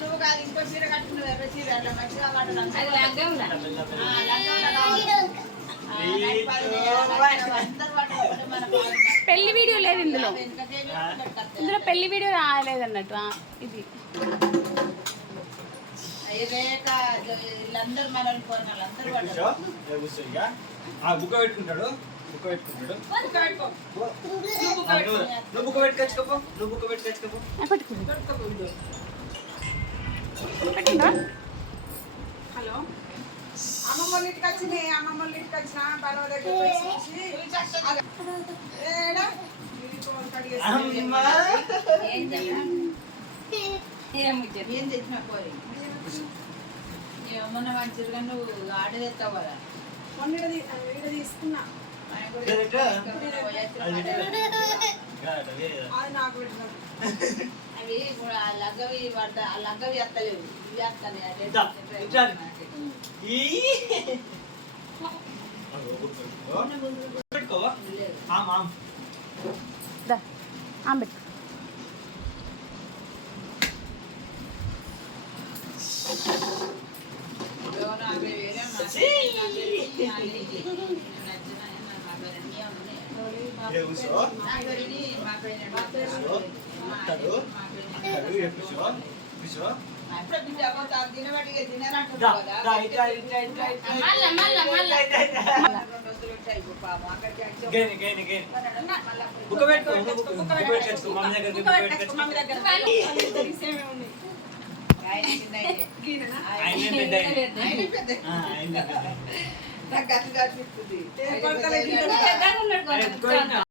నువ్వు కాదు ఇంకో చీర కట్టుకున్నావు ఎర్ర చీర అట్లా మంచిగా పెళ్లి వీడియో లేదు ఇందులో పెళ్లి వీడియో రాలేదు అన్నట్టు ఇది వీళ్ళందరూ మనల్ని పోయినారు అందరూ బుక్క పెట్టుకుంటాడు బుక్క పెట్టుకుంటాడు నువ్వు బుక్క పెట్టుకొచ్చుకోపో నువ్వు బుక్క పెట్టుకొచ్చుకోపో హలో అమ్మమ్మ ఇంటికి వచ్చింది అమ్మమ్మ ఇంటికి వచ్చిన బలవ దగ్గర ఏం తెచ్చిన పోయి ఏమన్నా మంచిగా నువ్వు ఆడదెత్తావు కదా మొన్న తీసుకున్నా అది నాకు పెట్టినాడు అవి లగ్గవి లగ్గవి ఎత్తలేవు ఇవి ఆంబెట్ బుక్క పెట్టుకో మమ్మీ దగ్గర నాకు